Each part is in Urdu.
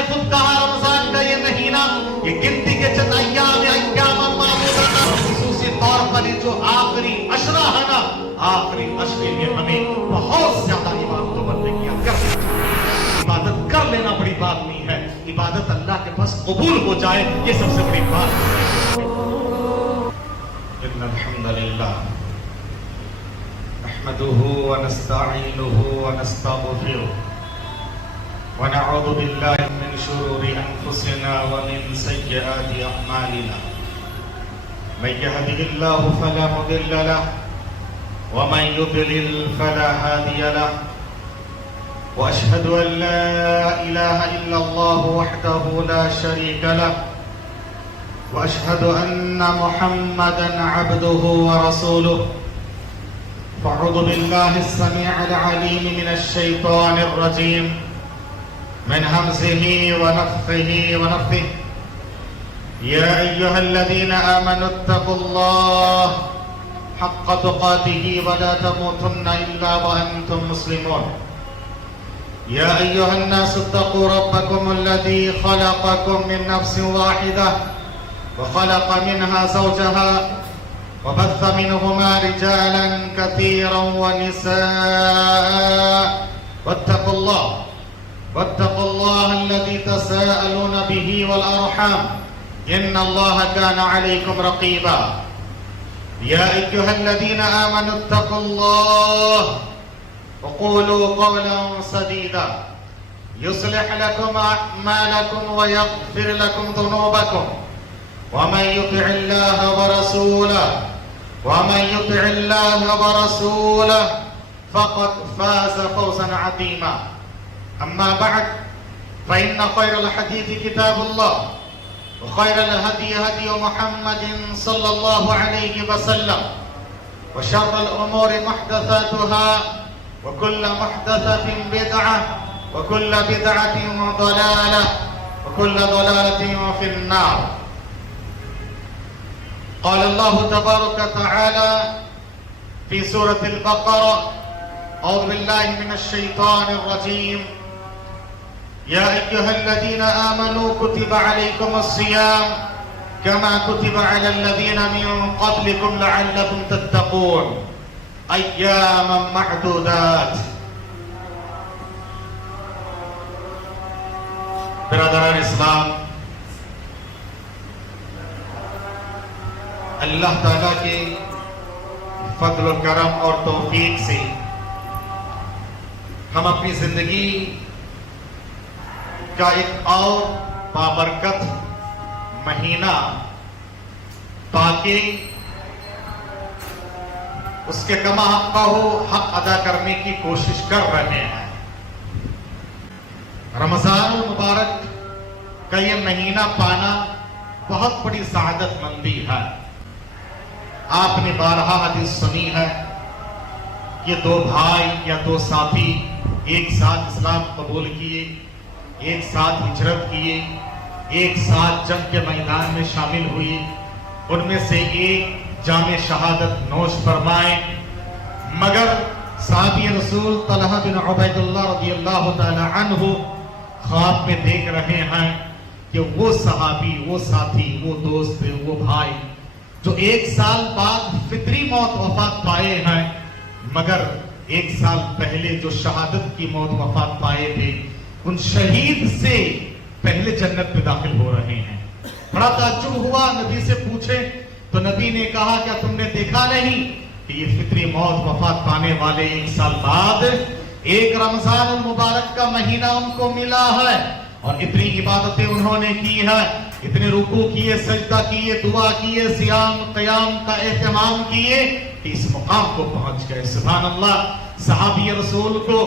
نے خود کہا رمضان کا یہ مہینہ یہ گنتی کے چند ایام معدودہ، خصوصی طور پر جو آخری عشرہ ہے نا، آخری عشرے میں ہمیں بہت زیادہ عبادتوں پر کیا کر عبادت کر لینا بڑی بات نہیں ہے، عبادت اللہ کے پاس قبول ہو جائے یہ سب سے بڑی بات ہے۔ ان الحمد للہ نحمده ونستعینه ونستغفره ونعوذ بالله من شرور انفسنا ومن سیئات اعمالنا من يهده الله فلا مضل له ومن يضلل فلا هادي له واشهد ان لا اله الا الله وحده لا شريك له واشهد ان محمدا عبده ورسوله فاعوذ بالله السميع العليم من الشيطان الرجيم من همزه ونفخه ونفثه يا ايها الذين امنوا اتقوا الله حق تقاته ولا تموتن الا وانتم مسلمون يا ايها الناس اتقوا ربكم الذي خلقكم من نفس واحده وخلق منها زوجها وبث منهما رجالا كثيرا ونساء واتقوا الله الذي تساءلون به والأرحام إن الله كان عليكم رقيبا يا أيها الذين آمنوا اتقوا الله وقولوا قولا سديدا يصلح لكم أعمالكم ويغفر لكم ذنوبكم ومن يطع الله ورسوله فقد فاز فوزا عظيما أما بعد فإن خير الحديث كتاب الله وخير الهدي هدي محمد صلى الله عليه وسلم وشر الأمور محدثاتها وكل محدثة بدعة وكل بدعة ضلالة وكل ضلالة في النار قال الله تبارك وتعالى في سورة البقرة أعوذ بالله من الشيطان الرجيم يا أيها الذين آمنوا كتب عليكم الصيام كما كتب على الذين من قبلكم لعلكم تتقون أياما معدودات۔ برادران اسلام، اللہ تعالیٰ کے فضل و کرم اور توفیق سے ہم اپنی زندگی کا ایک اور بابرکت مہینہ تاکہ اس کے کما حق حق ادا کرنے کی کوشش کر رہے ہیں۔ رمضان المبارک کا یہ مہینہ پانا بہت بڑی سعادت مندی ہے۔ آپ نے بارہا حدیث سنی ہے کہ دو بھائی یا دو ساتھی ایک ساتھ اسلام قبول کیے، ایک ساتھ ہجرت کیے، ایک ساتھ جنگ کے میدان میں شامل ہوئے، ان میں سے ایک جام شہادت نوش فرمائے، مگر صحابی رسول طلحہ بن عبید اللہ رضی اللہ تعالی عنہ خواب میں دیکھ رہے ہیں کہ وہ صحابی، وہ ساتھی، وہ دوست، وہ بھائی جو ایک سال بعد فطری موت وفات پائے ہیں، مگر ایک سال پہلے جو شہادت کی موت وفات پائے تھے، ان شہید سے پہلے جنت میں داخل ہو رہے ہیں۔ بڑا تعجب ہوا، نبی سے پوچھے تو نبی نے کہا کیا تم نے دیکھا نہیں کہ یہ فطری موت وفات پانے والے ایک سال بعد ایک رمضان المبارک کا مہینہ ان کو ملا ہے اور اتنی عبادتیں انہوں نے کی ہے، اتنے رکوع کیے، سجدہ کیے، دعا کیے، صیام قیام کا اہتمام کیے کہ اس مقام کو پہنچ گئے۔ سبحان اللہ، صحابی رسول کو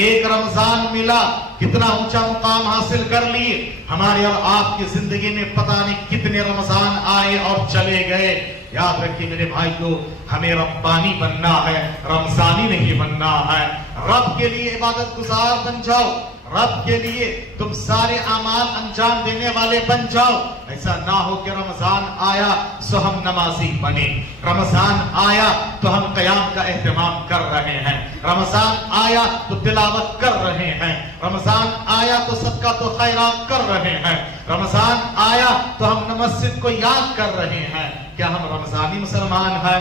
ایک رمضان ملا، کتنا اونچا مقام حاصل کر لیے۔ ہمارے اور آپ کی زندگی میں پتہ نہیں کتنے رمضان آئے اور چلے گئے۔ یاد رکھیے میرے بھائیو، ہمیں ربانی بننا ہے، رمضانی نہیں بننا ہے۔ رب کے لیے عبادت گزار بن جاؤ، رب کے لیے تم سارے اعمال انجام دینے والے بن جاؤ۔ ایسا نہ ہو کہ رمضان آیا سو ہم نمازی بنے، رمضان آیا تو ہم قیام کا اہتمام کر رہے ہیں، رمضان آیا تو تلاوت کر رہے ہیں، رمضان آیا تو صدقہ تو خیرات کر رہے ہیں، رمضان آیا تو ہم مسجد کو یاد کر رہے ہیں۔ کیا ہم رمضانی مسلمان ہیں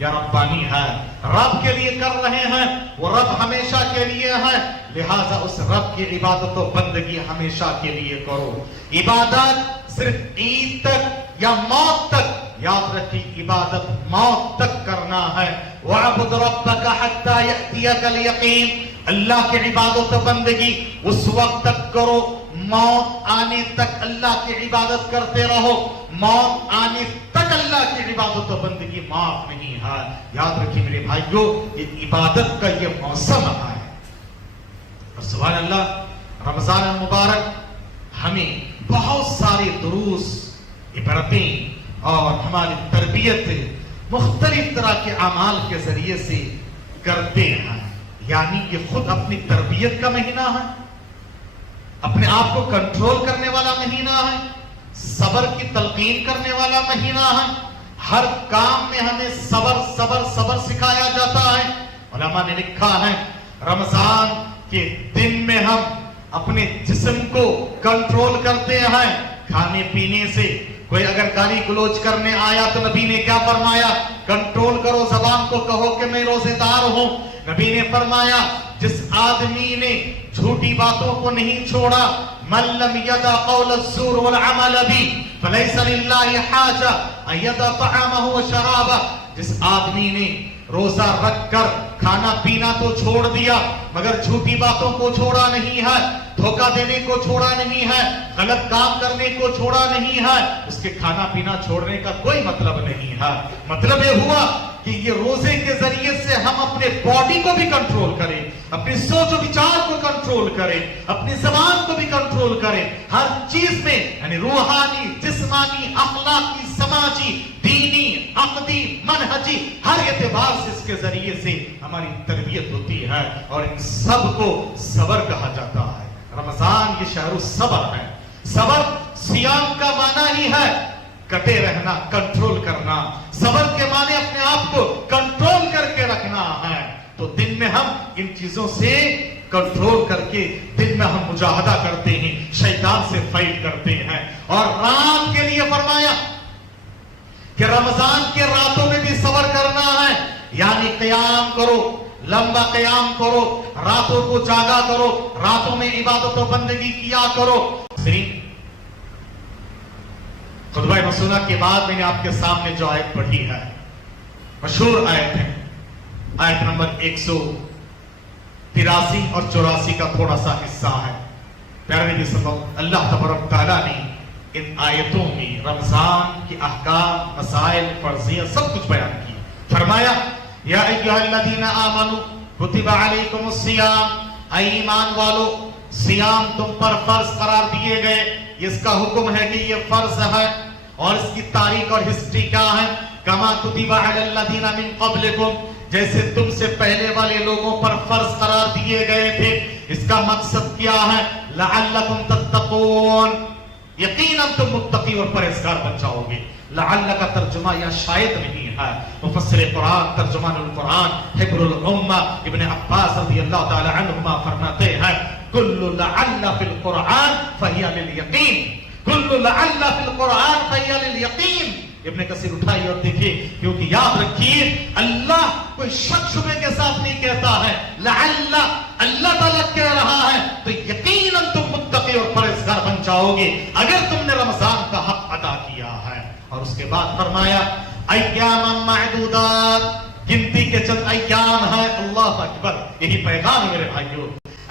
یا ربانی ہے؟ رب کے لیے کر رہے ہیں، وہ رب ہمیشہ کے لیے ہے، لہٰذا اس رب کی عبادت و بندگی ہمیشہ کے لیے کرو۔ عبادت صرف عید تک یا موت تک، یاد رکھی عبادت موت تک کرنا ہے۔ وَاعْبُدْ رَبَّكَ حَتَّى يَأْتِيَكَ الْيَقِينُ، اللہ کی عبادت و بندگی اس وقت تک کرو، موت آنے تک اللہ کی عبادت کرتے رہو، موت آنے تک اللہ کی عبادت و بندگی معاف نہیں ہے۔ یاد رکھیے میرے بھائیو، یہ عبادت کا یہ موسم ہے، اور سبحان اللہ رمضان المبارک ہمیں بہت سارے دروس، عبرتیں اور ہماری تربیت مختلف طرح کے اعمال کے ذریعے سے کرتے ہیں۔ یعنی یہ خود اپنی تربیت کا مہینہ ہے، اپنے آپ کو کنٹرول کرنے والا مہینہ ہے، صبر کی تلقین کرنے والا مہینہ ہے۔ ہر کام میں ہمیں صبر صبر صبر سکھایا جاتا ہے۔ علماء نے لکھا ہے رمضان کے دن میں ہم اپنے جسم کو کنٹرول کرتے ہیں کھانے پینے سے۔ کوئی اگر گالی گلوچ کرنے آیا تو نبی نے کیا فرمایا؟ کنٹرول کرو زبان کو، کہو کہ میں روزے دار ہوں۔ نبی نے فرمایا جس آدمی نے جھوٹی باتوں کو نہیں چھوڑا، من لم يدع قول الزور والعمل به فليس لله حاجة ان يدع طعامه وشرابه، جس آدمی نے روزہ رکھ کر کھانا پینا تو چھوڑ دیا مگر جھوٹی باتوں کو چھوڑا نہیں ہے، دھوکہ دینے کو چھوڑا نہیں ہے، غلط کام کرنے کو چھوڑا نہیں ہے، اس کے کھانا پینا چھوڑنے کا کوئی مطلب نہیں ہے۔ مطلب یہ ہوا کہ یہ روزے کے ذریعے سے ہم اپنے باڈی کو بھی کنٹرول کریں، اپنی سوچ و وچار کو کنٹرول کریں، اپنی زبان کو بھی کنٹرول کریں، ہر چیز میں یعنی روحانی، جسمانی، اخلاقی، سماجی، دینی، عقدی، منہجی، ہر اعتبار سے اس کے ذریعے سے ہماری تربیت ہوتی ہے، اور ان سب کو صبر کہا جاتا ہے۔ رمضان یہ شہر الصبر ہے۔ صبر صیام کا معنی ہی ہے کٹے رہنا، کنٹرول کرنا۔ صبر کے معنی اپنے آپ کو کنٹرول کر کے رکھنا ہے۔ تو دن میں ہم ان چیزوں سے کنٹرول کر کے دن میں ہم مجاہدہ کرتے ہیں، شیطان سے فائٹ کرتے ہیں۔ اور رات کے لیے فرمایا کہ رمضان کے راتوں میں بھی صبر کرنا ہے، یعنی قیام کرو، لمبا قیام کرو، راتوں کو جاگا کرو، راتوں میں عبادت و بندگی کیا کرو۔ خطبہ مسونہ کے بعد میں نے آپ کے سامنے جو آیت پڑھی ہے، مشہور آیت ہے، آیت نمبر 183 اور 84 کا تھوڑا سا حصہ ہے۔ پیارے نبی صلی اللہ تبارک تعالیٰ نے ان آیتوں میں رمضان کے احکام، مسائل، فرضیت سب کچھ بیان کی۔ فرمایا یا ایھا الذین آمنوا کتب علیکم الصیام، اے ایمان والو صیام تم پر فرض قرار دیے گئے۔ اس کا حکم ہے کہ یہ فرض ہے، اور اس کی تاریخ اور ہسٹری کیا ہے؟ کما کتب علی الذین من قبلکم، جیسے تم سے پہلے والے لوگوں پر فرض قرار دیے گئے تھے۔ اس کا مقصد کیا ہے؟ لعلکم تتقون، یقیناً تم متقی اور پرہیزگار بن جاؤ گے۔ لعل کا ترجمہ یا شاید نہیں ہے، مفسر قرآن ترجمان القرآن حبر الامہ ابن عباس رضی اللہ تعالی عنہما فرماتے ہیں کل لعل فی القرآن فہی للیقین، کل لعل فی القرآن فہی للیقین۔ ابن کثیر اٹھائیے اور دیکھیے، کیونکہ یاد رکھیے اللہ کوئی شک شبے کے ساتھ نہیں کہتا ہے، لعل اللہ تعالیٰ کہہ رہا ہے تو یقیناً تم متقی اور پرہیزگار بن جاؤ گے اگر تم نے رمضان کا حق ادا کیا ہے۔ اور اس کے بعد فرمایا ایام معدودات، گنتی کے چند ایام ہے۔ اللہ اکبر، یہی پیغام ہے میرے بھائیوں۔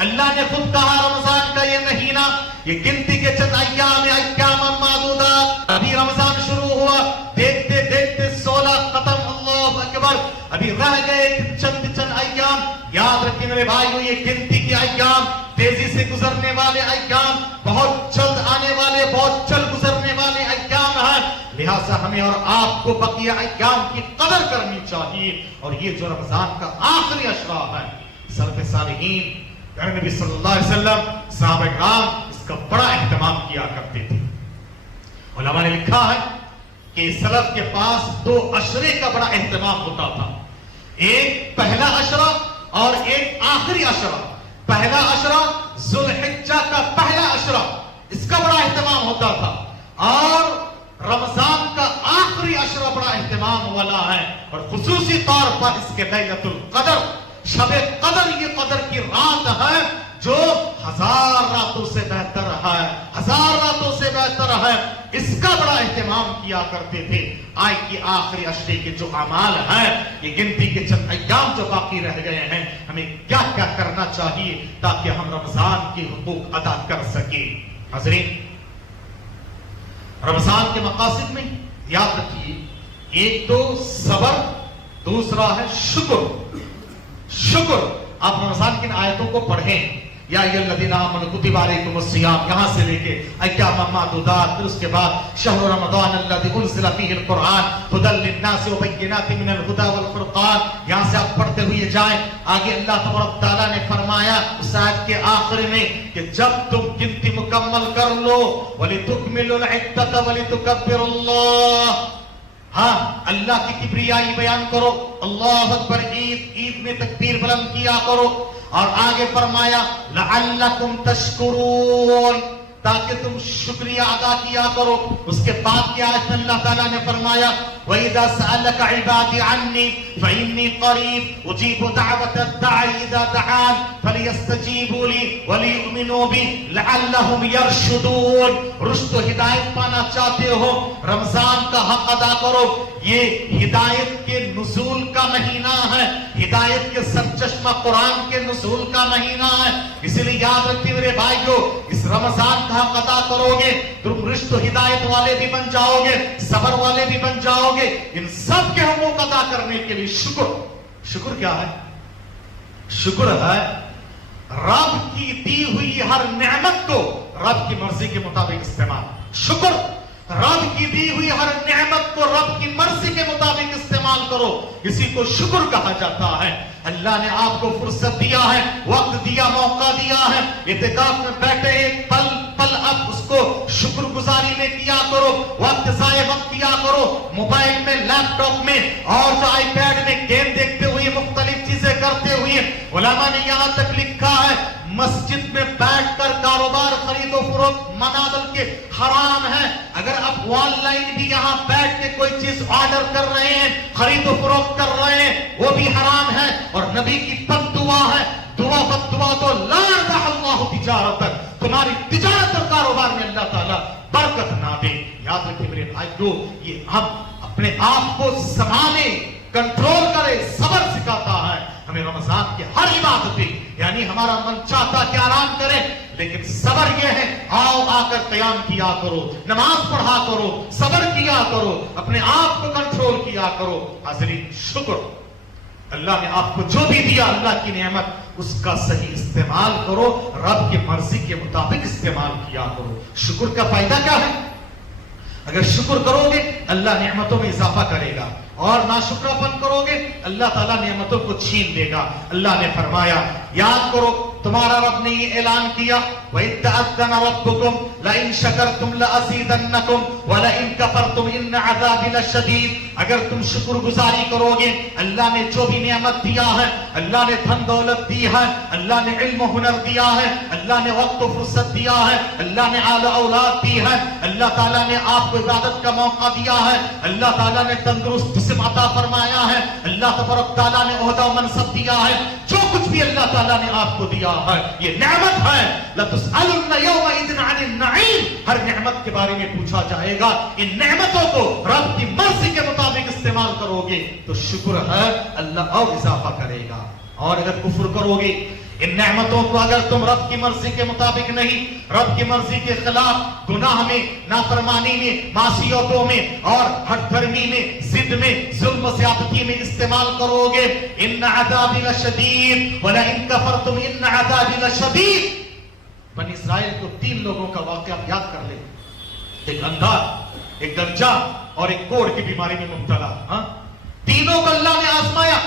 اللہ نے خود کہا رمضان کا یہ مہینہ، یہ گنتی کے چند ایام ہے، ایام معدودات۔ ابھی رمضان شروع ہوا، دیکھتے دیکھتے 16 ختم۔ اللہ اکبر، ابھی رہ گئے چند ایام۔ یاد رکھیں میرے بھائیوں، یہ گنتی کے ایام، تیزی سے گزرنے والے ایام، بہت جلد آنے والے، بہت جلد گزرنے والے ایام ہیں۔ لہٰذا ہمیں اور آپ کو بقیہ ایام کی قدر کرنی چاہیے۔ اور یہ جو رمضان کا آخری اشرا ہے، سلف صالحین پیارے نبی صلی اللہ علیہ وسلم، صحابہ کرام اس کا بڑا اہتمام کیا کرتے تھے۔ علماء نے لکھا ہے کہ سلف کے پاس 2 عشرے کا بڑا اہتمام ہوتا تھا، ایک پہلا عشرہ اور ایک آخری عشرہ، پہلا عشرہ ذوالحجہ کا پہلا عشرہ، اس کا بڑا اہتمام ہوتا تھا، اور رمضان کا آخری عشرہ بڑا اہتمام والا ہے، اور خصوصی طور پر اس کے لیلۃ القدر، شب قدر، یہ قدر کی رات ہے جو 1000 راتوں سے بہتر ہے، 1000 راتوں سے بہتر ہے، اس کا بڑا اہتمام کیا کرتے تھے۔ آج کی آخری عشرے کے جو اعمال ہیں، یہ گنتی کے چند ایام جو باقی رہ گئے ہیں، ہمیں کیا کیا کرنا چاہیے تاکہ ہم رمضان کے حقوق ادا کر سکیں۔ حضرین، رمضان کے مقاصد میں یاد رکھیے، ایک تو صبر، دوسرا ہے شکر۔ شکر، آپ رمضان کی آیتوں کو پڑھیں، یا ایھا الذین آمنوا کتب علیکم الصیام، یہاں سے لے کے ایام معدودات، پھر اس کے بعد شہر رمضان الذی انزل فیہ القرآن ھدی للناس وبینات من الھدی والفرقان، یہاں سے آپ پڑھتے ہوئے جائیں۔ آگے اللہ تبارک تعالیٰ نے فرمایا اس آیت کے آخر میں کہ جب تم گنتی مکمل کر لو، وَلِتُكْمِلُوا الْعِدَّةَ وَلِتُكَبِّرُوا اللَّهَ، ہاں اللہ کی کبریائی بیان کرو، اللہ اکبر، عید میں تکبیر بلند کیا کرو، اور آگے فرمایا لعلکم تشکرون، تاکہ تم شکریہ ادا کیا کرو۔ اس کے بعد کی آیت میں اللہ تعالیٰ نے فرمایا وَإِذَا سَأَلَكَ عِبَادِي عَنِّي فَإِنِّي قَرِيبٌ أُجِيبُ دَعْوَةَ الدَّاعِ إِذَا دَعَانِ فَلْيَسْتَجِيبُوا لِي وَلْيُؤْمِنُوا بِي لَعَلَّهُمْ يَرْشُدُونَ۔ رشد و ہدایت پانا چاہتے ہو، رمضان کا حق ادا کرو۔ یہ ہدایت کے نزول کا مہینہ ہے، ہدایت کے سرچشمہ قرآن کے نزول کا مہینہ ہے، اسی لیے یاد رکھیے میرے بھائیو، اس رمضان کا حق ادا کرو گے تم رشد و ہدایت والے بھی بن جاؤ گے، صبر والے بھی بن جاؤ گے۔ ان سب کے حقوق ادا کرنے کے لیے شکر کیا ہے؟ شکر ہے رب کی دی ہوئی ہر نعمت کو رب کی مرضی کے مطابق استعمال۔ شکر، رب کی دی ہوئی ہر نعمت کو رب کی مرضی کے مطابق استعمال کرو، اسی کو شکر کہا جاتا ہے۔ اللہ نے آپ کو فرصت دیا ہے، وقت دیا، موقع دیا ہے، اعتکاف میں بیٹھے ایک پل اب اس کو شکر گزاری میں کیا کرو، وقت ضائع مت کیا کرو، موبائل میں، لیپ ٹاپ میں اور جو آئی پیڈ میں گیم دیکھتے ہوئے، مختلف چیزیں کرتے ہوئے۔ علماء نے یہاں تک لکھا ہے مسجد میں بیٹھ کر کاروبار خرید و فروخت منع بلکہ حرام ہے۔ اگر آپ آن لائن بھی یہاں بیٹھ کے کوئی چیز آرڈر کر رہے ہیں، خرید و فروخت کر رہے ہیں، وہ بھی حرام ہے، اور نبی کی بد دعا ہے، دعا بد دعا تو لا یربح اللہ تجارتک، تمہاری تجارت اور کاروبار میں اللہ تعالیٰ برکت نہ دے۔ یاد رکھیں میرے بھائیو، یہ ہم اپنے آپ کو سنبھالیں، کنٹرول کریں، صبر سکھاتا ہے ہمیں رمضان کی ہر عبادت پہ، یعنی ہمارا من چاہتا کہ آرام کریں، لیکن صبر یہ ہے آؤ آ کر قیام کیا کرو، نماز پڑھا کرو، صبر کیا کرو، اپنے آپ کو کنٹرول کیا کرو۔ حاضرین، شکر، اللہ نے آپ کو جو بھی دیا اللہ کی نعمت، اس کا صحیح استعمال کرو، رب کی مرضی کے مطابق استعمال کیا کرو۔ شکر کا فائدہ کیا ہے؟ اگر شکر کرو گے اللہ نعمتوں میں اضافہ کرے گا، اور ناشکراپن کرو گے اللہ تعالیٰ نعمتوں کو چھین لے گا۔ اللہ نے فرمایا، یاد کرو تمہارا رب نے یہ اعلان کیا وَإِذْ تَأَذَّنَ رَبُّكُمْ لَئِن شَكَرْتُمْ لَأَزِيدَنَّكُمْ وَلَئِن كَفَرْتُمْ إِنَّ عَذَابِي لَشَدِيدٌ۔ اگر تم شکر گزاری کرو گے، اللہ نے جو بھی نعمت دیا ہے، اللہ نے دھن دولت دی ہے، اللہ نے علم و ہنر دیا ہے، اللہ نے وقت و فرصت دیا ہے، اللہ نے آل اولاد دی ہے، اللہ تعالیٰ نے آپ کو عبادت کا موقع دیا ہے، اللہ تعالیٰ نے تندرست جسم عطا فرمایا ہے، اللہ تبارک تعالیٰ نے عہدہ و منصب دیا ہے، جو کچھ بھی اللہ تعالیٰ نے آپ کو دیا ہے یہ نعمت ہے۔ لَتُسْأَلُنَّ يَوْمَئِذٍ عَنِ النَّعِيمِ، ہر نعمت کے بارے میں پوچھا جائے گا۔ ان نعمتوں کو رب کی مرضی کے مطابق استعمال کرو گے تو شکر ہے اللہ اور اضافہ کرے گا، اور اگر کفر کرو گے ان نعمتوں کو، اگر تم رب کی مرضی کے مطابق نہیں، رب کی مرضی کے خلاف گناہ میں، نافرمانی میں، معصیتوں میں اور ہٹ دھرمی میں، ضد میں، ظلم و زیادتی میں استعمال کرو گے، ان عذابی لشدید ولئن کفرتم ان عذابی لشدید۔ بنی اسرائیل کو 3 لوگوں کا واقعہ یاد کر لیں، ایک اندھا، ایک گنجا اور ایک کوڑ کی بیماری میں مبتلا۔ تینوں کو اللہ نے آزمایا،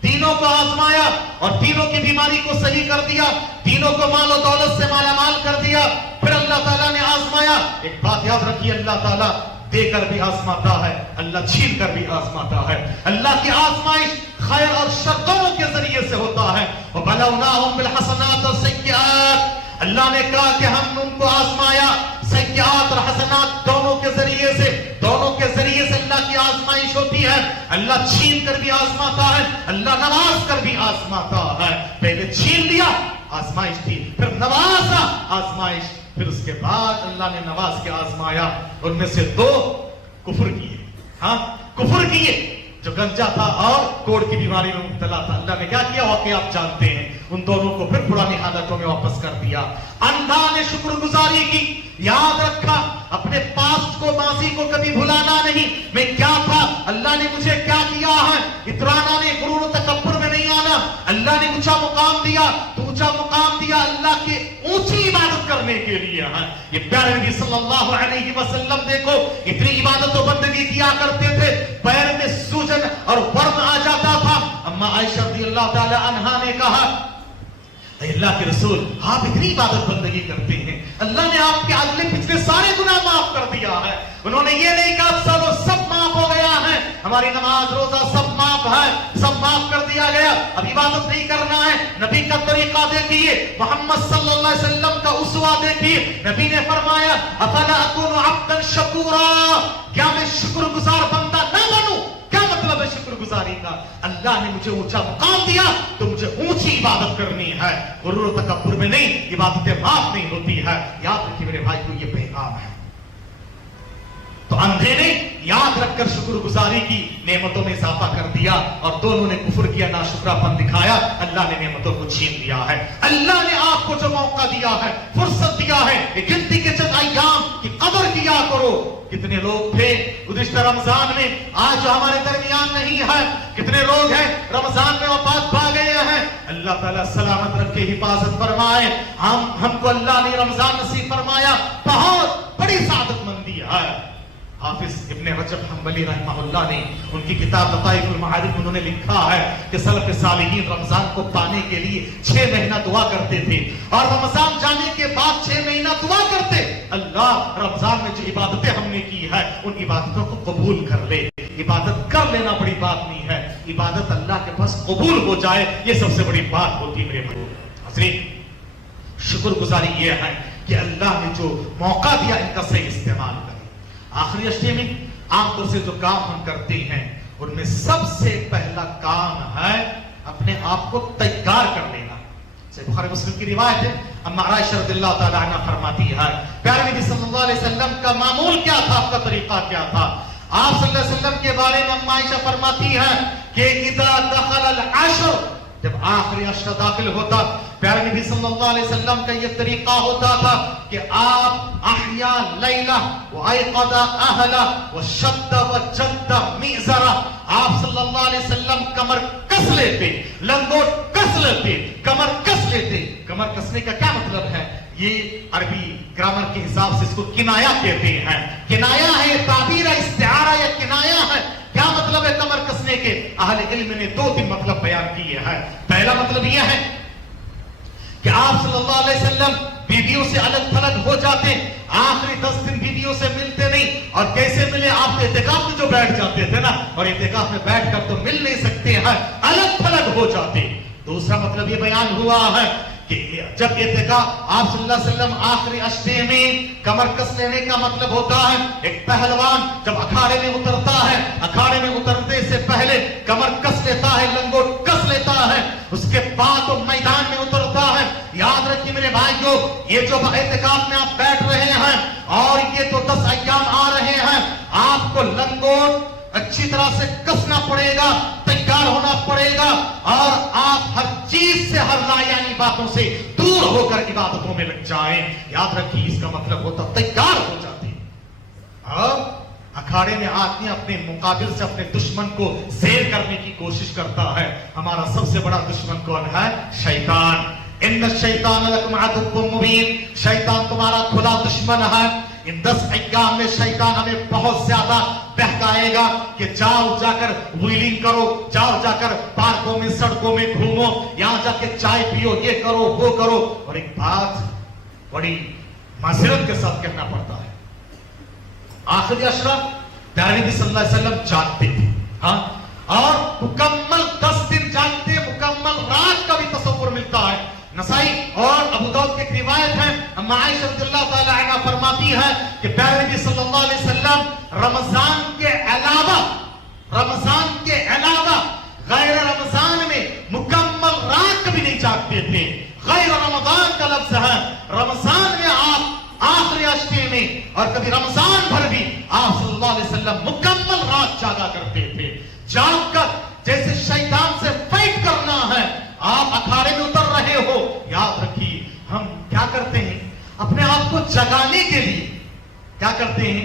تینوں کو آزمایا اور تینوں کی بیماری کو صحیح کر دیا، تینوں کو مال و دولت سے مالا مال کر دیا۔ پھر اللہ تعالیٰ نے آزمایا۔ ایک بات یاد رکھیے، اللہ تعالیٰ دے کر بھی آزماتا ہے، اللہ چھین کر بھی آزماتا ہے۔ اللہ کی آزمائش خیر اور شر دونوں کے ذریعے سے ہوتا ہے۔ وَبَلَوْنَاهُمْ بِالْحَسَنَاتِ وَالسَّيِّئَاتِ، اللہ نے کہا کہ ہم ان کو آزمایا سیئات اور حسنات دونوں کے ذریعے سے اللہ کی آزمائش ہوتی ہے۔ اللہ چھین کر بھی آزماتا ہے، اللہ نواز کر بھی آزماتا ہے۔ پہلے چھین لیا آزمائش تھی، پھر نوازا آزمائش، پھر اس کے بعد اللہ نے نواز کے آزمایا۔ ان میں سے دو کفر کیے، کفر کیے، جو گنجا تھا اور کوڑ کی بیماری میں مبتلا تھا۔ اللہ نے کیا کیا واقعہ آپ جانتے ہیں، ان دونوں کو پھر پرانی حالتوں میں واپس کر دیا۔ اندھا نے شکر گزاری کی، یاد رکھا اپنے پاسٹ کو، ماضی کو کبھی بھلانا نہیں۔ میں کیا تھا، اللہ نے مجھے کیا کیا ہے، اترانا نہیں، غرور و تکبر میں نہیں آنا۔ اللہ نے اونچا مقام دیا تو اونچا مقام دیا اللہ کے اونچی عبادت کرنے کے لیے ہے۔ یہ پیارے نبی صلی اللہ علیہ وسلم دیکھو اتنی عبادت و بندگی کیا کرتے تھے، پیر میں سوجن اور ورم آ جاتا تھا۔ اما عائشہ رضی اللہ تعالی عنہا نے کہا اے اللہ کے رسول، آپ اتنی عبادت بندگی کرتے ہیں، اللہ نے آپ کے اگلے پچھلے سارے گناہ معاف کر دیا ہے۔ انہوں نے یہ نہیں کہا چلو سب معاف ہو گیا ہے، ہماری نماز روزہ سب معاف ہے، سب معاف کر دیا گیا، اب عبادت نہیں کرنا ہے۔ نبی کا طریقہ دیکھیے، محمد صلی اللہ علیہ وسلم کا اسوہ دیکھیے۔ نبی نے فرمایا افلا اکون عبدا شکورا، کیا میں شکر گزار بندہ نہ بنوں؟ کیا مطلب ہے شکر گزاری کا؟ اللہ نے مجھے اونچا مقام دیا تو مجھے اونچی عبادت کرنی ہے، غرور و تکبر میں نہیں، عبادتیں معاف نہیں ہوتی ہے۔ یاد رکھیے میرے بھائی کو یہ پیغام ہے۔ تو اندھے نے یاد رکھ کر شکر گزاری کی، نعمتوں میں اضافہ کر دیا، اور دونوں نے کفر کیا، ناشکرا پن دکھایا، اللہ نے نعمتوں کو چھین لیا ہے۔ اللہ نے آپ کو جو موقع دیا ہے، فرصت دیا ہے، گنتی کے چند ایام کی قدر کیا کرو۔ کتنے لوگ تھے گزشتہ رمضان میں، آج جو ہمارے درمیان نہیں ہے، کتنے لوگ ہیں رمضان میں وفات پا گئے ہیں۔ اللہ تعالیٰ سلامت رکھے، حفاظت فرمائے۔ ہم کو اللہ نے رمضان نصیب فرمایا، بہت بڑی سعادت مندی ہے۔ حافظ ابن رجب حنبلی رحمہ اللہ نے ان کی کتاب لطائف المعارف انہوں نے لکھا ہے کہ سلف صالحین رمضان کو پانے کے لیے 6 مہینہ دعا کرتے تھے، اور رمضان جانے کے بعد 6 مہینہ دعا کرتے، اللہ رمضان میں جو عبادتیں ہم نے کی ہے ان عبادتوں کو قبول کر لے۔ عبادت کر لینا بڑی بات نہیں ہے، عبادت اللہ کے پاس قبول ہو جائے یہ سب سے بڑی بات ہوتی ہے میرے بھائی۔ حضرین، شکر گزاری یہ ہے کہ اللہ نے جو موقع دیا ان کا صحیح استعمال کریں۔ آخری اشتے میں عام طور سے جو کام ہم کرتے ہیں ان میں سب سے پہلا کام ہے اپنے آپ کو تیار کر لینا۔ بخاری مسلم کی روایت ہے، اما عائشہ رضی اللہ تعالی عنہ فرماتی ہے پیارے نبی صلی اللہ علیہ وسلم کا معمول کیا تھا، آپ کا طریقہ کیا تھا؟ آپ صلی اللہ علیہ وسلم کے بارے میں اما عائشہ فرماتی ہے کہ اذا دخل العشر، جب آخری عشر داخل ہوتا، پیارے نبی صلی اللہ علیہ وسلم کا یہ طریقہ ہوتا تھا کہ آپ احیا لیلہ وایقظ اہلہ وشد وجد میزرہ، آپ صلی اللہ علیہ وسلم کمر کس لیتے، لنگوٹ کس لیتے، کمر کس لیتے۔ کمر کسنے کا کیا مطلب ہے؟ یہ عربی گرامر کے حساب سے اس کو کنایا کہتے ہیں۔ کنایا ہے، تعبیر ہے، استعارہ یا کنایا ہے۔ کیا مطلب ہے کمر کسنے کے؟ اہل علم نے 2-3 مطلب بیان کیے ہیں۔ پہلا مطلب یہ ہے کہ آپ صلی اللہ علیہ وسلم بیویوں سے الگ تھلگ ہو جاتے، آخری 10 دن بیویوں سے ملتے نہیں، اور کیسے ملے؟ آپ اعتکاف میں جو بیٹھ جاتے تھے نا، اور اعتکاف میں بیٹھ کر تو مل نہیں سکتے ہیں، الگ تھلگ ہو جاتے۔ دوسرا مطلب یہ بیان ہوا ہے کہ جب اعتکاف آپ صلی اللہ علیہ وسلم آخری اشتے میں کمر کس لینے کا مطلب ہوتا ہے ایک پہلوان جب اکھاڑے میں اترتا ہے، اکھاڑے میں اترتے سے پہلے کمر کس لیتا ہے، لنگوٹ کس لیتا ہے، اس کے بعد وہ میدان میں اترتا ہے۔ یاد رکھیے میرے بھائیو، یہ جو اعتکاف میں آپ بیٹھ رہے ہیں اور یہ تو 10 ایام آ رہے ہیں، آپ کو لنگوٹ اچھی طرح سے کسنا پڑے گا، تیار ہونا پڑے گا، اور آپ ہر چیز سے، ہر لایانی باتوں سے دور ہو کر عبادتوں میں لگ جائیں۔ یاد رکھیے اس کا مطلب ہوتا تیار ہو جاتے۔ اب اکھاڑے میں آدمی اپنے مقابل سے اپنے دشمن کو زیر کرنے کی کوشش کرتا ہے۔ ہمارا سب سے بڑا دشمن کون ہے؟ شیطان۔ ان الشیطان لکم عدو مبین، شیطان تمہارا کھلا دشمن ہے۔ ان 10 ایام میں شیطان ہمیں بہت زیادہ بہکائے گا کہ جاؤ جا کر ویلنگ کرو، جاؤ جا کر پارکوں میں سڑکوں میں گھومو، یہاں جا کے چائے پیو، یہ کرو وہ کرو۔ اور ایک بات بڑی معذرت کے ساتھ کہنا پڑتا ہے، آخری عشرہ پیارے نبی صلی اللہ علیہ وسلم جاگتے تھے، ہاں، اور مکمل 10 دن جاگتے، مکمل رات کا بھی تصور ملتا نسائی اور ابو داؤد کی ایک روایت ہے، اما عائشہ رضی اللہ تعالی عنہا فرماتی ہے کہ پیارے نبی صلی اللہ علیہ وسلم رمضان کے علاوہ غیر رمضان میں مکمل رات کبھی نہیں جاگتے تھے. غیر رمضان کا لفظ ہے، رمضان میں آپ آخری عشرے میں اور کبھی رمضان بھر بھی آپ صلی اللہ علیہ وسلم مکمل رات جاگا کرتے تھے. جاگ کر جیسے شیطان سے فائٹ کرنا ہے، آپ اکھاڑے میں اتر رہے ہو، یاد رکھیے ہم کیا کرتے ہیں اپنے آپ کو جگانے کے لیے کیا کرتے ہیں،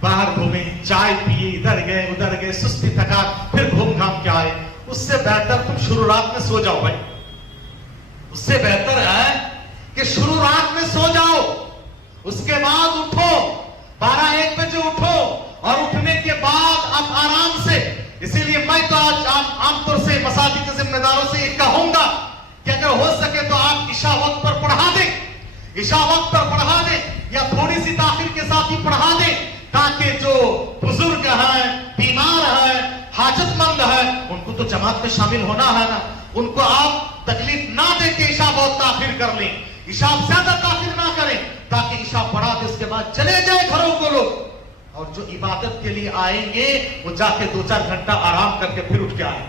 باہر گھومیں، چائے پیے، ادھر گئے سستی تھکا، پھر گھوم گھام کے آئے. اس سے بہتر تم شروع رات میں سو جاؤ بھائی. اس سے بہتر ہے کہ شروع رات میں سو جاؤ، اس کے بعد اٹھو 12-1 بجے اٹھو، اور اٹھنے کے بعد آپ آرام سے. اسی لیے میں تو آج عام طور سے مساجد کے ذمہ داروں سے یہ کہوں گا کہ اگر ہو سکے تو آپ عشاء وقت پر پڑھا دیں یا تھوڑی سی تاخیر کے ساتھ ہی پڑھا دیں، تاکہ جو بزرگ ہیں، بیمار ہیں، حاجت مند ہیں، ان کو تو جماعت میں شامل ہونا ہے نا. ان کو آپ تکلیف نہ دے کہ عشاء بہت تاخیر کر لیں. عشاء زیادہ تاخیر نہ کریں تاکہ عشاء پڑھا دے، اس کے بعد چلے جائیں گھروں کو لوگ. اور جو عبادت کے لیے آئیں گے وہ جا کے 2-4 گھنٹہ آرام کر کے پھر اٹھ کے آئے،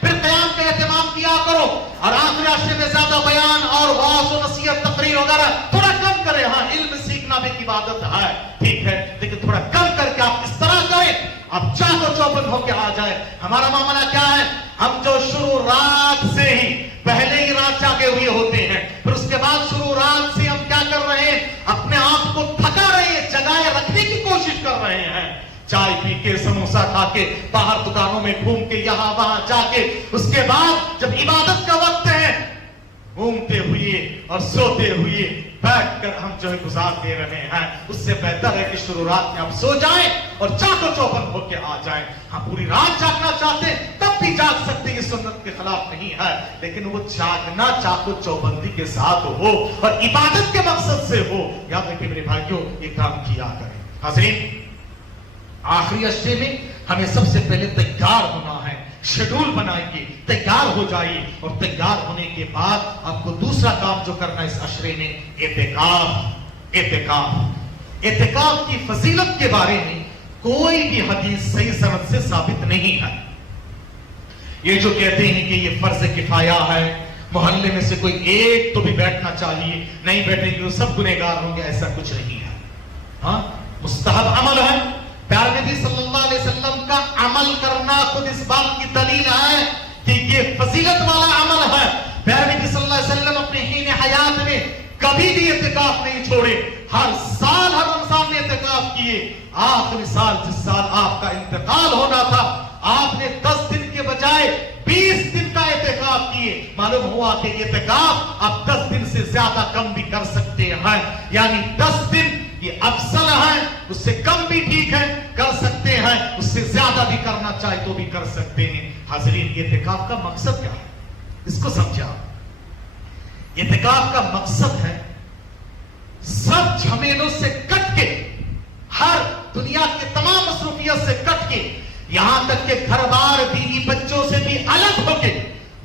پھر قیام کا اہتمام کیا کرو. اور آخری عشرے میں زیادہ بیان اور وعظ و نصیحت تقریر وغیرہ تھوڑا کم کریں. ہاں علم سیکھنا بھی ایک عبادت ہے، ٹھیک ہے، لیکن تھوڑا کم کر کے آپ اس طرح کریں آپ چاہو چوبند ہو کے آ جائیں. ہمارا معاملہ کیا ہے، ہم جو شروع رات سے ہی پہلے ہی رات جاگے ہوئے ہوتے ہیں، پھر اس کے بعد شروع رات سے ہم کیا کر رہے ہیں، اپنے آپ کو تھکا رہے ہیں، جگائے رکھنے کی کوشش کر رہے ہیں. چائے پی کے، سموسا کھا کے، باہر دکانوں میں گھوم کے، یہاں وہاں جا کے، اس کے بعد جب عبادت کا وقت ہے گھومتے ہوئے اور سوتے ہوئے بیٹھ کر ہم جو ہے گزار دے رہے ہیں. اس سے بہتر ہے کہ شروع رات میں آپ سو جائیں اور چاکو چوبند ہو کے آ جائیں. ہاں پوری رات جاگنا چاہتے ہیں تب بھی جاگ سکتے، یہ سنت کے خلاف نہیں ہے، لیکن وہ جاگنا چاکو چوبندی کے ساتھ ہو اور عبادت کے مقصد سے ہو. یاد رکھیے میرے بھائیوں، یہ کام کیا کریں. حاضرین، آخری عشرے میں ہمیں سب سے پہلے تیار ہونا ہے. شیڈول بنائیں گے، تیار ہو جائیے، اور تیار ہونے کے بعد آپ کو دوسرا کام جو کرنا ہے اس عشرے میں، اعتکاف کی فضیلت کے بارے میں کوئی بھی حدیث صحیح سند سے ثابت نہیں ہے. یہ جو کہتے ہیں کہ یہ فرض کفایہ ہے، محلے میں سے کوئی ایک تو بھی بیٹھنا چاہیے، نہیں بیٹھیں گے تو سب گنہگار ہوں گے، ایسا کچھ نہیں ہے. ہاں مستحب عمل ہے. پیارے نبی صلی اللہ علیہ وسلم کا عمل کرنا خود اس بات کی دلیل ہے کہ یہ فضیلت والا عمل ہے. پیارے نبی صلی اللہ علیہ وسلم اپنے حین حیات میں کبھی بھی اعتکاف نہیں چھوڑے، ہر سال ہر رمضان میں اعتکاف کیے. آخری سال جس سال آپ کا انتقال ہونا تھا، آپ نے 10 دن کے بجائے 20 دن کا اعتکاف کیے. معلوم ہوا کہ اعتکاف آپ 10 دن سے زیادہ کم بھی کر سکتے ہیں، یعنی 10 دن یہ افضل ہے، اس سے کم بھی ٹھیک ہے، کر سکتے ہیں، اس سے زیادہ بھی کرنا چاہے تو بھی کر سکتے ہیں. حاضرین، اعتکاف کا مقصد کیا ہے، اس کو سمجھا. اعتکاف کا مقصد ہے سب جھمیلوں سے کٹ کے، ہر دنیا کے تمام مصروفیت سے کٹ کے، یہاں تک کہ گھر بار بیوی بچوں سے بھی الگ ہو کے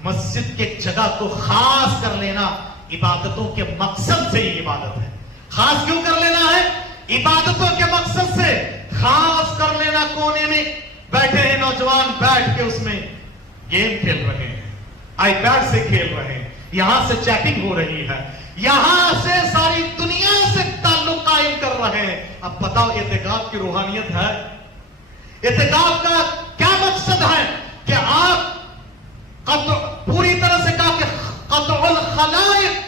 مسجد کے جگہ کو خاص کر لینا. عبادتوں کے مقصد سے یہ عبادت ہے. خاص کیوں کر لینا ہے؟ عبادتوں کے مقصد سے خاص کر لینا. کونے میں بیٹھے ہیں نوجوان، بیٹھ کے اس میں گیم کھیل رہے ہیں، آئی پیڈ سے کھیل رہے ہیں، یہاں سے چیٹنگ ہو رہی ہے، یہاں سے ساری دنیا سے تعلق قائم کر رہے ہیں. اب بتاؤ اعتکاف کی روحانیت ہے؟ اعتکاف کا کیا مقصد ہے کہ آپ پوری طرح سے کہا کہ قطع الخلائق،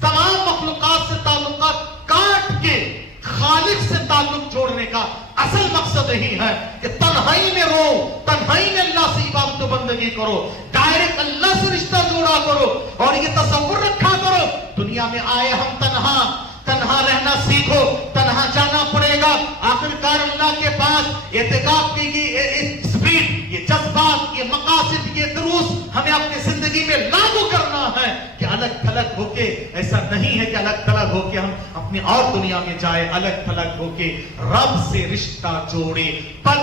تمام مخلوقات سے تعلقات کاٹ کے خالق سے تعلق جوڑنے کا اصل مقصد یہی ہے کہ تنہائی میں رہو، تنہائی میں اللہ سے عبادت و بندگی کرو، ڈائریکٹ اللہ سے رشتہ جوڑا کرو، اور یہ تصور رکھا کرو دنیا میں آئے ہم تنہا رہنا سیکھو، تنہا جانا پڑے گا. آخرکار اللہ کے پاس اعتکاف کی یہ اسپرٹ، یہ جذبات، یہ مقاصد، یہ دروس ہمیں اپنی زندگی میں لاگو کرنا ہے کہ الگ تھلگ ہو کے، ایسا نہیں ہے کہ الگ تھلگ ہو کے ہم اپنی اور دنیا میں جائے، الگ تھلگ ہو کے رب سے رشتہ جوڑے، پل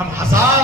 1000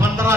15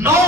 9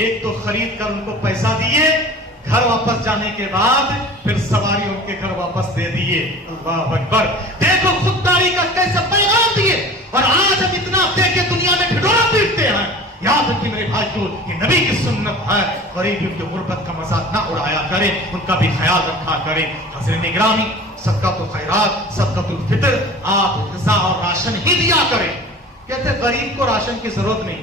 ایک تو خرید کر ان کو پیسہ دیے, گھر واپس جانے کے بعد پھر سواری ان کے گھر واپس دے دیے. اللہ اکبر. دیکھو خودداری کا کیسے پیغام دیے, اور آج ہم اتنا دے کے دنیا میں ڈھڈورا پیٹتے ہیں. یاد رکھیے میرے بھائیو, یہ نبی کی سنت ہے. غریب ان کی غربت کا مذاق نہ اڑایا کریں, ان کا بھی خیال رکھا کریں. حضرت گرامی, صدقۃ الخیرات, صدقۃ الفطر آپ غذا اور راشن ہی دیا کریں. کہتے ہیں غریب کو راشن کی ضرورت نہیں.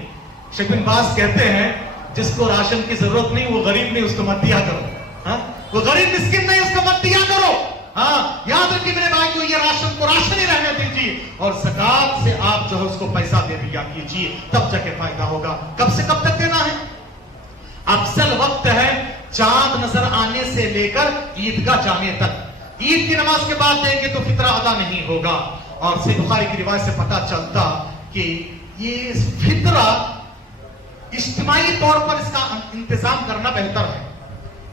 شیخ بن باز کہتے ہیں جس کو راشن کی ضرورت نہیں وہ غریب نہیں, اس کو مت دیا کرو. ہاں, وہ غریب مسکین نہیں, اس کو مت دیا کرو. ہاں, یاد رکھیے میرے بھائی کو, یہ راشن کو راشن ہی رہنے دیجیے, اور زکات سے آپ جو ہے اس کو پیسہ دے دیا کیجیے, تب جا کے فائدہ ہوگا. کب سے کب تک دینا ہے؟ افضل وقت ہے چاند نظر آنے سے لے کر عیدگاہ جانے تک. عید کی نماز کے بعد دیں گے تو فطرہ ادا نہیں ہوگا. اور صحیح بخاری کی روایت سے پتہ چلتا کہ یہ فطرہ اجتماعی طور پر اس کا انتظام کرنا بہتر ہے.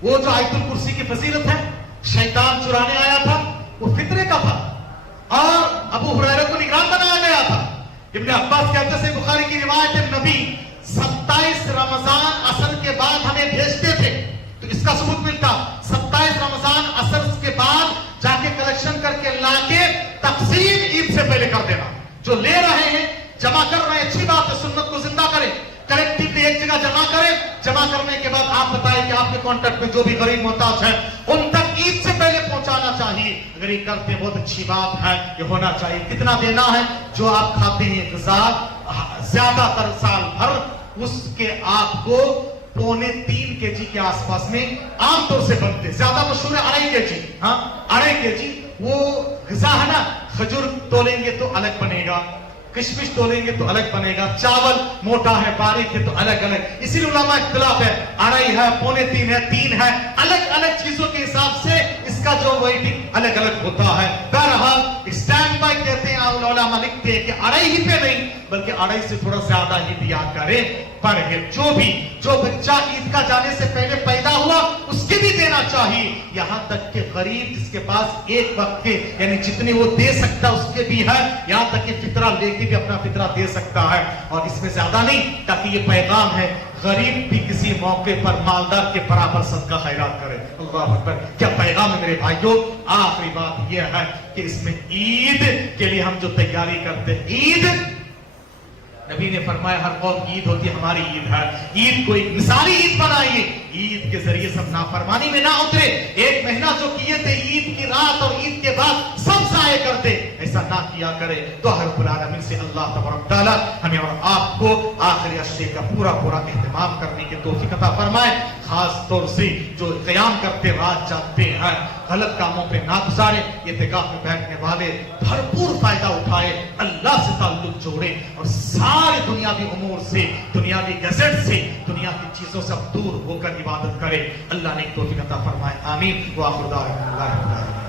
وہ جو آیت الکرسی کی فضیلت ہے, شیطان چرانے آیا تھا, وہ فطرے کا تھا, اور ابو ہریرہ کو نگران بنایا گیا تھا. ابن عباس کہتے ہیں بخاری کی روایت ہے, نبی 27 رمضان عصر کے بعد ہمیں بھیجتے تھے. تو اس کا ثبوت ملتا 27 رمضان عصر کے بعد جا کے کلیکشن کر کے لا کے تقسیم عید سے پہلے کر دینا. جو لے رہے ہیں, جمع کر رہے ہیں, اچھی بات ہے, سنت کو زندہ کریں. کلیکٹیولی ایک جگہ جمع کریں, جمع کرنے کے بعد آپ بتائیں کہ آپ کے کانٹیکٹ میں جو بھی غریب محتاج ہیں ان تک عید سے پہلے پہنچانا چاہیے. اگر یہ کرتے بہت اچھی بات ہے, یہ ہونا چاہیے. کتنا دینا ہے؟ جو آپ کھاتے ہیں غذا زیادہ تر سال بھر, اس کے آپ کو 2.25 kg کے آس پاس میں عام طور سے بنتے. زیادہ مشہور ہے 2.5 kg. ہاں, 2.5 kg وہ غذا ہے نا. کھجور تولیں گے تو الگ بنے گا, کشمش تولیں گے تو الگ بنے گا, چاول موٹا ہے باریک ہے تو الگ الگ. اسی لیے علماء اختلاف ہے, 2.5 ہے, 2.25 ہے, 3 ہے, الگ الگ چیزوں کے حساب سے اس کا جو ویٹنگ الگ الگ ہوتا ہے. بہرحال اسٹینڈ بائی کہتے ہیں علماء لکھتے ہیں کہ 2.5 ہی پہ نہیں بلکہ 2.5 سے تھوڑا زیادہ ہی دیا کرے. پر جو بچہ عید کا جانے سے پہلے پیدا ہوا اس کے بھی دینا چاہیے. یہاں تک کہ غریب جس کے پاس ایک وقت کے یعنی جتنی وہ دے سکتا اس کے بھی ہے, یہاں تک کہ فطرہ لے کے بھی اپنا فطرہ دے سکتا ہے. اور اس میں زیادہ نہیں, تاکہ یہ پیغام ہے غریب بھی کسی موقع پر مالدار کے برابر صدقہ خیرات کرے. اللہ اکبر, کیا پیغام ہے میرے بھائیوں. آخری بات یہ ہے کہ اس میں عید کے لیے ہم جو تیاری کرتے ہیں, عید نبی نے فرمایا ہر قوم کی عید ہوتی ہے, ہماری عید ہے. عید کو ایک مثالی عید بنائیے, عید کے ذریعے سب نافرمانی میں نہ اترے. ایک مہینہ جو کیے تھے عید کی رات اور عید کے بعد سب ضائع کرتے, ایسا نہ کیا کرے. تو ہر رب العالمین سے اللہ تبارک تعالی ہمیں اور آپ کو آخری عشرے کا پورا اہتمام کرنے کی توفیق عطا فرمائے. خاص طور سے جو قیام کرتے رات جاگتے ہیں, غلط کاموں پہ نہ گزارے. اعتکاف میں بیٹھنے والے بھرپور فائدہ اٹھائے, اللہ سے تعلق جوڑے, اور سارے دنیاوی امور سے, دنیاوی گزٹ سے, دنیا کی چیزوں سے دور ہو کر عبادت کرے. اللہ نے توفیق عطا فرمائے. آمین. وآخر دعوانا الحمدللہ رب العالمین.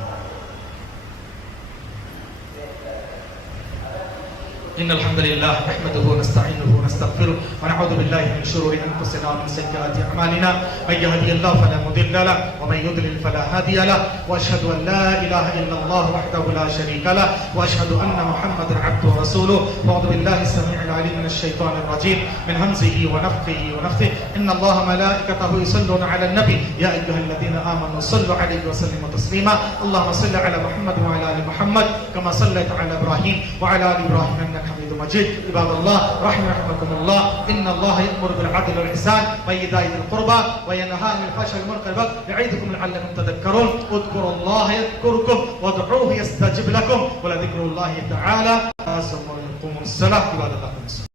إن الحمد لله نحمده ونستعينه ونستغفره ونعوذ بالله من شرور أنفسنا ومن سيئات أعمالنا. من يهدي الله فلا مضل له ومن يضلل فلا هادي له. وأشهد أن لا إله إلا الله وحده لا شريك له وأشهد أن محمدا عبده ورسوله. وأعوذ بالله السميع العليم من الشيطان الرجيم من همزه ونفخه ونفثه. إن الله ملائكته يصلون على النبي يا أيها الذين آمنوا صلوا عليه وسلموا تسليما. اللهم صل على محمد وعلى آل محمد كما صليت على إبراهيم وعلى آل إبراهيم إنك حميد مجيد. عباد الله رحمكم الله, إن الله يأمر بالعدل والإحسان وإيتاء ذي القربى وينهى عن الفحشاء والمنكر والبغي يعظكم لعلكم تذكرون. اذكروا الله يذكركم وادعوه يستجب لكم ولذكر الله تعالى. قوموا الصلاة. عباد الله.